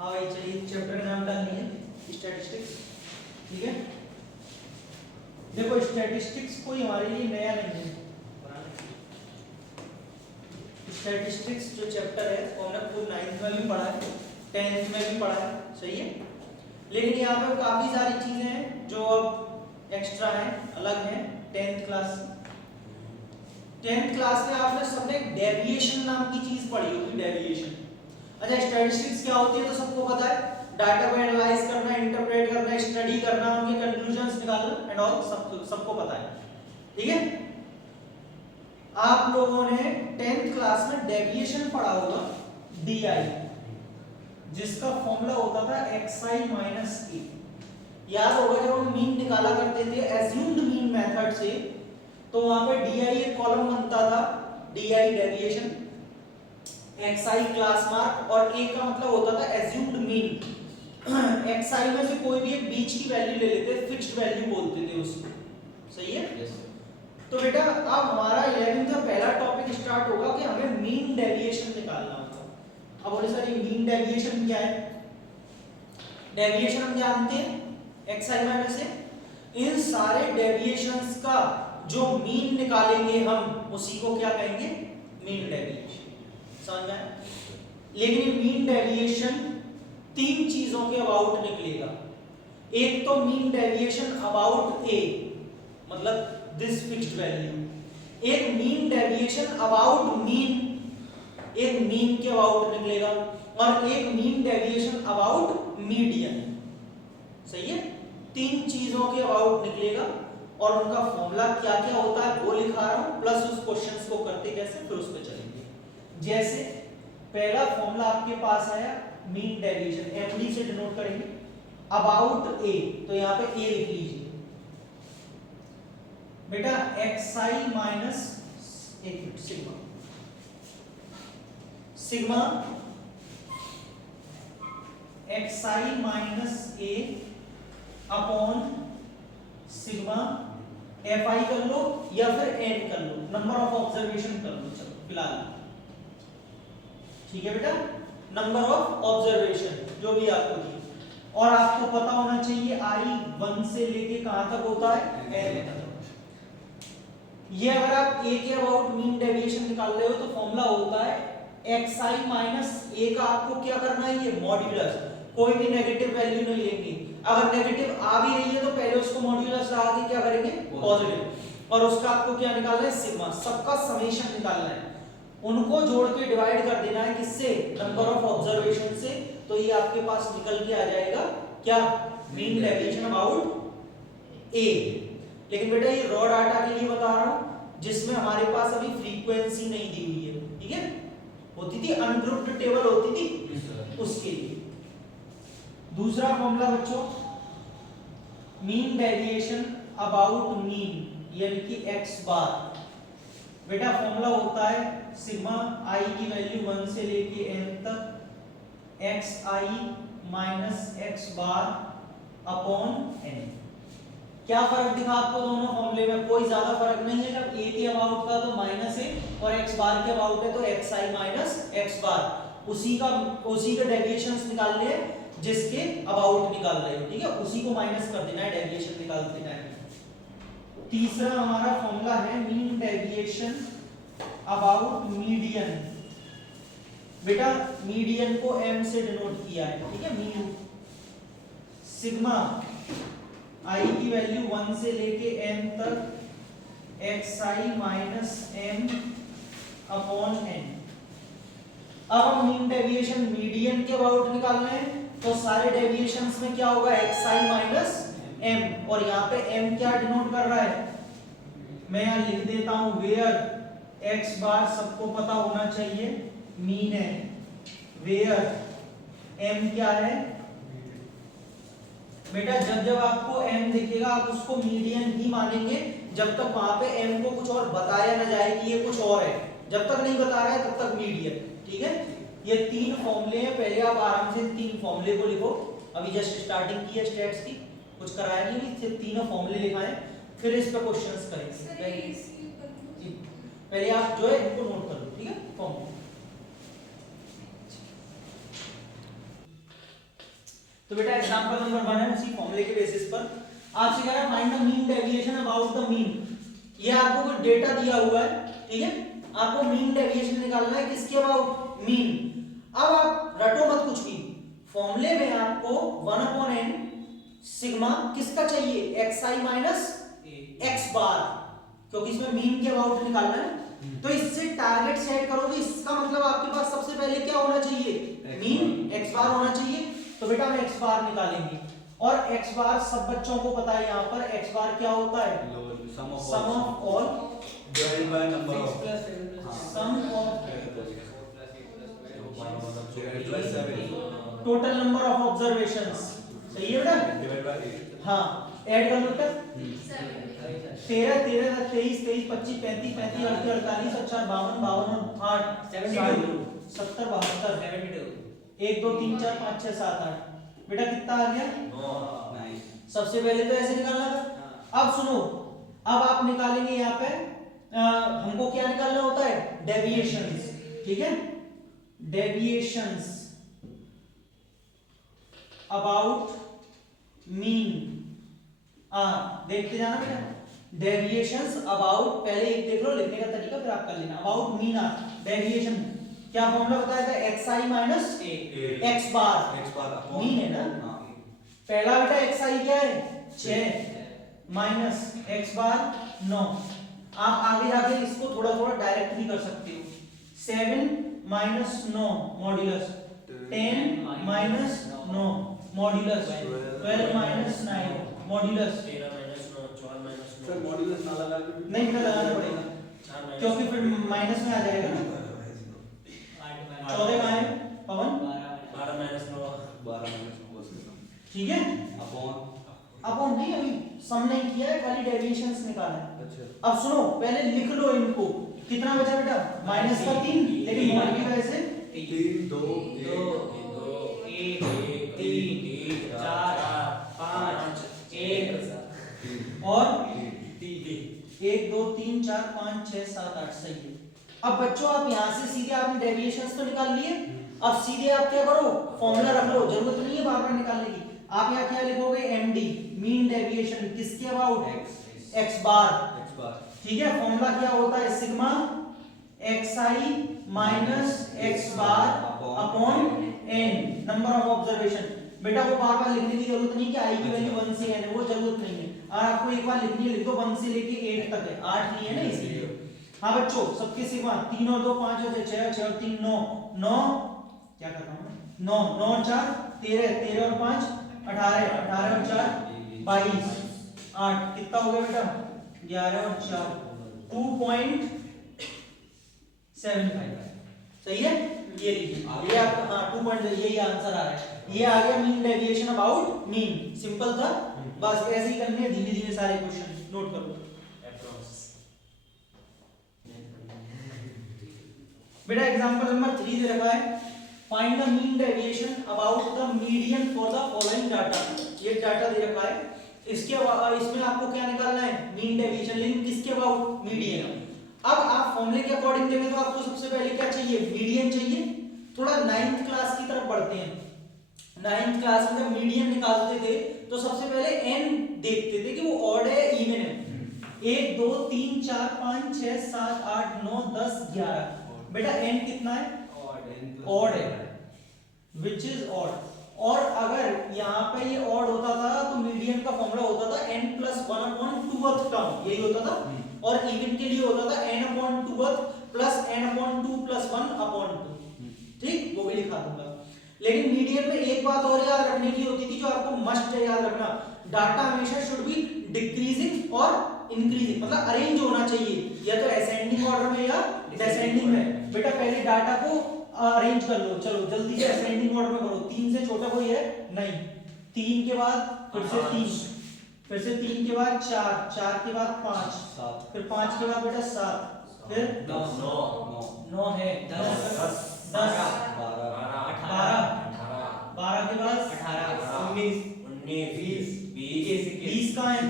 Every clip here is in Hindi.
हाँ भाई चलिए चैप्टर का नाम डाल लिए स्टैटिस्टिक्स। ठीक है, देखो स्टैटिस्टिक्स कोई हमारे लिए नया नहीं है। स्टैटिस्टिक्स जो चैप्टर है वो हमने खुद 9th में भी पढ़ा है, 10th में भी पढ़ा है, सही है। लेकिन यहाँ पे काफी सारी चीजें हैं जो अब एक्स्ट्रा हैं, अलग हैं 10th क्लास से। 10th क्लास में आपने सबने डेविएशन नाम की चीज पढ़ी होगी, डेविएशन। अच्छा, स्टैटिस्टिक्स क्या होती है तो सबको पता है, डाटा को एनालाइज करना, इंटरप्रेट करना, स्टडी करना, उनके कंक्लूजंस निकालना एंड ऑल, सबको पता है। ठीक है, आप लोगों ने 10th क्लास में डेविएशन पढ़ा होगा, DI, जिसका फॉर्मूला होता था xi माइनस a। याद होगा जब हम मीन निकाला करते थे एज्यूम्ड मीन मेथड से, तो वहां पे DI एक कॉलम बनता था, DI deviation, xi class mark और a का मतलब होता था एज्यूम्ड मीन। xi में से कोई भी एक बीच की वैल्यू ले लेते, फिक्स्ड वैल्यू बोलते थे उसको, सही है। yes. तो बेटा अब हमारा 11th का पहला टॉपिक स्टार्ट होगा कि हमें मीन डेविएशन निकालना होगा। अब बोले सर ये मीन डेविएशन क्या है? डेविएशन हम जानते हैं xi माइनस a, इन सारे डेविएशंस का जो मीन निकालेंगे हम उसी को क्या कहेंगे? Mean deviation. समझ में आया? लेकिन ये मीन डेविएशन तीन चीजों के अबाउट निकलेगा। एक तो मीन डेविएशन अबाउट a, मतलब दिस फिक्स्ड वैल्यू। एक मीन डेविएशन अबाउट मीन, एक मीन के अबाउट निकलेगा, और एक मीन डेविएशन अबाउट मीडियन। सही है, तीन चीजों के अबाउट निकलेगा और उनका फॉर्मूला क्या क्या होता है वो लिखा रहा हूं, प्लस उस क्वेश्चंस को करते कैसे फिर उस पर चलेंगे। जैसे पहला फॉर्मूला आपके पास आया मीन डेविएशन, एमडी से डिनोट करेंगे, अबाउट ए, तो यहां पे ए लिख लीजिए बेटा, xi minus sigma, sigma xi minus a upon sigma fi कर लो या फिर n कर लो, नंबर ऑफ ऑब्जर्वेशन कर लो, चलो फिलहाल ठीक है बेटा, नंबर ऑफ ऑब्जर्वेशन जो भी आपको दिए, और आपको पता होना चाहिए i 1 से लेके कहां तक होता है, n तक। ये अगर आप a के अबाउट मीन डेविएशन निकाल रहे हो तो फॉर्मूला होता है xi माइनस a का आपको क्या करना है, ये मॉड्यूलस, कोई भी नेगेटिव वैल्यू नहीं लेंगे। अगर नेगेटिव आ भी रही है तो पहले उसको मॉड्यूलस लगा के क्या करेंगे, पॉजिटिव, और उसका आपको क्या निकालना है, सिग्मा, सबका समेशन निकालना है, उनको जोड़ के डिवाइड कर देना है किससे, नंबर ऑफ ऑब्जर्वेशन से, तो ये आपके पास निकल के आ जाएगा क्या, मीन डेविएशन अबाउट a। लेकिन बेटा ये रॉ डाटा के लिए बता रहा हूं जिसमें हमारे पास अभी फ्रीक्वेंसी नहीं दी हुई है, ठीक है, होती थी अनग्रुप्ड टेबल होती थी उसके लिए। दूसरा फॉर्मूला बच्चों, मीन डेविएशन अबाउट मीन यानी कि x बार, बेटा फॉर्मूला होता है सिग्मा i की वैल्यू 1 से लेके n तक xi minus x bar upon n। क्या फर्क दिखा आपको दोनों फॉर्मूले में? कोई ज्यादा फर्क नहीं है, जब a के अबाउट का तो माइनस है और x बार के अबाउट है तो xi माइनस x बार, उसी के डेविएशंस निकालने हैं जिसके अबाउट निकाल रहे हो, ठीक है, उसी को माइनस कर देना है डेविएशन निकालते टाइम। तीसरा हमारा फॉर्मूला है मीन डेविएशन अबाउट मीडियन, बेटा मीडियन को m से डिनोट किया है, ठीक है, मीन, सिग्मा i की वैल्यू 1 से लेके n तक xi minus m upon n। अब हम मीन डेविएशन मीडियन के अबाउट निकालना है तो सारे डेविएशंस में क्या होगा, xi माइनस m, और यहाँ पे m क्या डिनोट कर रहा है, मैं यहाँ लिख देता हूं वेयर x बार सबको पता होना चाहिए मीन है, वेयर m क्या है बेटा, जब आपको m दिखेगा आप उसको मीडियन ही मानेंगे जब तक वहां पे m को कुछ और बताया ना जाए कि ये कुछ और है, जब तक नहीं बता रहा है तब तक मीडियन, ठीक है। ये तीन फॉर्मूले हैं, पहले आप आराम से तीन फॉर्मूले को लिखो, अभी जस्ट स्टार्टिंग की है स्टेट्स की, कुछ कराया नहीं, सिर्फ तीनों फॉर्मूले लिखाए, फिर इस पे क्वेश्चंस करेंगे। पहले आप जो है इनको नोट कर लो, ठीक है, फॉर्मूला। तो बेटा एग्जांपल नंबर 1 है, उसी फॉर्मूले के बेसिस पर आपसे कह रहा है find the mean deviation about the mean. ये आपको कोई डेटा दिया हुआ है, ठीक है, आपको मीन डेविएशन निकालना है किसके अबाउट, मीन। अब आप रटो मत कुछ भी, फॉर्मूले में आपको 1/n सिग्मा किसका चाहिए, xi माइनस x बार, क्योंकि इसमें मीन के अबाउट निकालना है। तो इससे टारगेट सेट करोगे, इसका मतलब आपके पास सबसे पहले क्या होना चाहिए, मीन x बार होना चाहिए। तो बेटा हम x बार निकालेंगे, और x बार सब बच्चों को पता है, यहाँ पर x बार क्या होता है, sum of all divided by number of sum of total number of observations. सही है बेटा, डिवाइड बाय हाँ ऐड कर लो बेटा, 13 13 23 23 25 35 35 38 38 54 52 8 72 70 72 1 2 3 4 5 6 7 8 बेटा कितना आ गया, 9। सबसे पहले तो ऐसे निकालना था। अब सुनो, अब आप निकालेंगे यहाँ पे हमको क्या निकालना होता है, डेविएशंस, ठीक है, डेविएशंस अबाउट मीन। देखते जाना बेटा, डेविएशंस अबाउट, पहले एक देख लो लिखने का तरीका, फिर आप कर लेना। अबाउट मीन डेविएशन क्या फॉर्मूला बताया था, xi माइनस x बार, मीन है ना। पहला बेटा xi क्या है 6 माइनस x बार 9। आप आगे जाके इसको थोड़ा थोड़ा डायरेक्ट भी कर सकते हो, 7 minus 9 modulus 10 minus 9 modulus 12 minus 9 modulus 13 minus 9 4 minus 9 sir modulus ना लगा के नहीं बेटा लगाना पड़ेगा, क्योंकि फिर माइनस में आ जाएगा ना। 14 में पवन 12 माइनस 9 12 माइनस 9 बस खत्म। ठीक है, अपॉन नहीं, अभी सम नहीं किया है, खाली डेविएशंस निकाला है। अच्छा अब सुनो, पहले लिख लो इनको, कितना बचा बेटा, माइनस का 3, लेकिन मॉड की वजह से 3 2 1 3 4 5 1 और 1 2 3 4 5 6 7 8 सही है। अब बच्चों आप यहाँ से सीधे आपने डेविएशंस तो निकाल लिए, अब सीधे आप क्या करो, फॉर्मूला रख लो, जरूरत नहीं है बार बार निकालने की। आप यहाँ क्या लिखोगे, एमडी मीन डेविएशन किसके अबाउट, x बार, ठीक है। फॉर्मूला क्या होता है, sigma xi minus x bar upon n number of observation. बेटा वो बार बार लिखने की जरूरत नहीं कि i की वैल्यू 1 से n है, वो जरूरत नहीं है। और आपको एक बार लिखनी है, लिख दो 1 से लेके 8 तक है, 8 नहीं है ना इसलिए। हाँ बच्चों सबके सिग्मा 3 और 2 5 होते 6 6 और 3 9 9 क्या कर रहा हूँ 9 9 और 4 13 13 और 5 18 18 और 4 22 8 कितना हो गया बेटा 11 और 4 2.75 सही है। ये लीजिए ये आपका हाँ 2. यही आंसर आ रहा है, ये आ गया mean deviation about mean. Simple था, बस ऐसे ही करने धीरे धीरे सारे क्वेश्चन नोट करो। बेटा एग्जांपल नंबर 3 दे रखा है, find the mean deviation about the median for the following data. ये डाटा दे रखा है, इसमें आपको क्या निकालना है, मीन डेविएशन, लेकिन किसके अबाउट, मीडियन। अब आप फॉर्मूले के अकॉर्डिंग देखें तो आपको सबसे पहले क्या चाहिए, मीडियन चाहिए। थोड़ा 9th क्लास की तरफ बढ़ते हैं। 9th क्लास में जब मीडियन निकालते थे तो सबसे पहले एन देखते थे कि वो ऑड है इवन है। 1 2 3 4 5 6 7 8 9 10 11। बेटा n कितना है, ऑड है, विच इज ऑड। और अगर यहाँ पे ये ऑड होता था तो मीडियन का फॉर्मूला होता था n + 1/2th टर्म, यही होता था। और इवन के लिए होता था n/2th + n/2 + 1/2। ठीक, वो भी लिखा दूंगा। लेकिन मीडियन में एक बात और याद रखने की होती थी जो आपको मस्ट याद रखना, डाटा हमेशा शुड बी डिक्रीजिंग और इंक्रीजिंग, मतलब अरेंज होना चाहिए, या तो असेंडिंग ऑर्डर में या डिसेंडिंग में। बेटा पहले डाटा को अरेंज कर लो, चलो जल्दी से असेंडिंग ऑर्डर में करो। 3 से छोटा कोई है नहीं, 3 के बाद फिर से 3, फिर से 3 के बाद 4, 4 के बाद 5, 7, फिर 5 के बाद बेटा 7, फिर 9 है 10 10 12 12 के बाद 18 19 20 20 कहाँ है,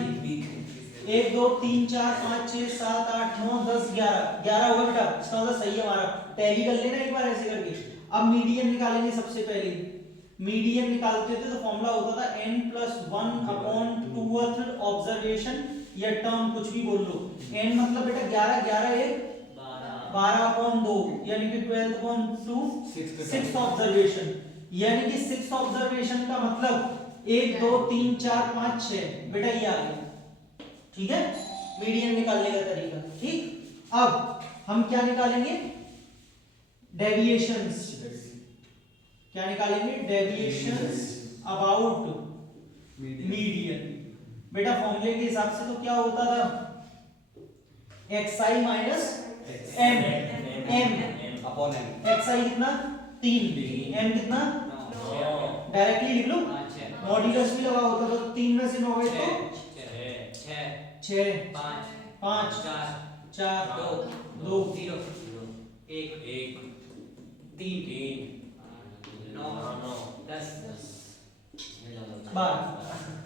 1 2 3 4 5 6 7 8 9 10 11 होगा बेटा, इसका मतलब सही है हमारा। टैली कर लेना एक बार ऐसे करके। अब मीडियन निकालेंगे सबसे पहले, मीडियन निकालते थे तो फॉर्मूला होता था n+1/2th ऑब्जर्वेशन या टर्म कुछ भी बोल लो। n मतलब बेटा 11 11 1 12/2 यानी कि 12/2 6th ऑब्जर्वेशन, यानी कि 6th ऑब्जर्वेशन का मतलब 1 2 3 4 5 6 बेटा ये आ गया। ठीक है, मीडियन निकालने का तरीका। ठीक, अब हम क्या निकालेंगे, डेविएशंस। क्या निकालेंगे, डेविएशंस अबाउट मीडियन। बेटा फॉर्मूले के हिसाब से तो क्या होता था, xi minus m upon n xi कितना 3 m कितना, डायरेक्टली लिख लो, मॉड्यूलस भी लगा होता तो 3 में से 9 गए तो 6 5 4 2 एक 3 9 10 12।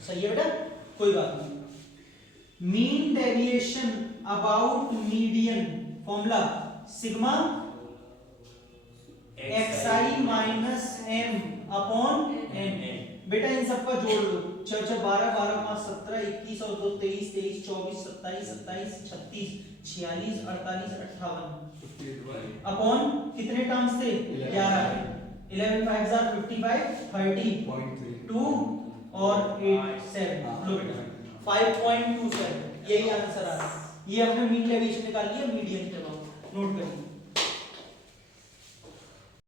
सही है बेटा, कोई बात नहीं। Mean deviation about median formula sigma xi minus m upon n। बेटा इन सबका जोड़ लो, 6 6 12 12 5 17 21 और 2 23 23 24 27 27 36 46 48 58 अपॉन कितने टर्म्स थे, 11। 11 5 are 55 30 2 और 8 7 लो बेटा 5.27 यही आंसर आ रहा है। ये हमने मीन डेविएशन निकाल लिया मीडियन के बाद, नोट करिए।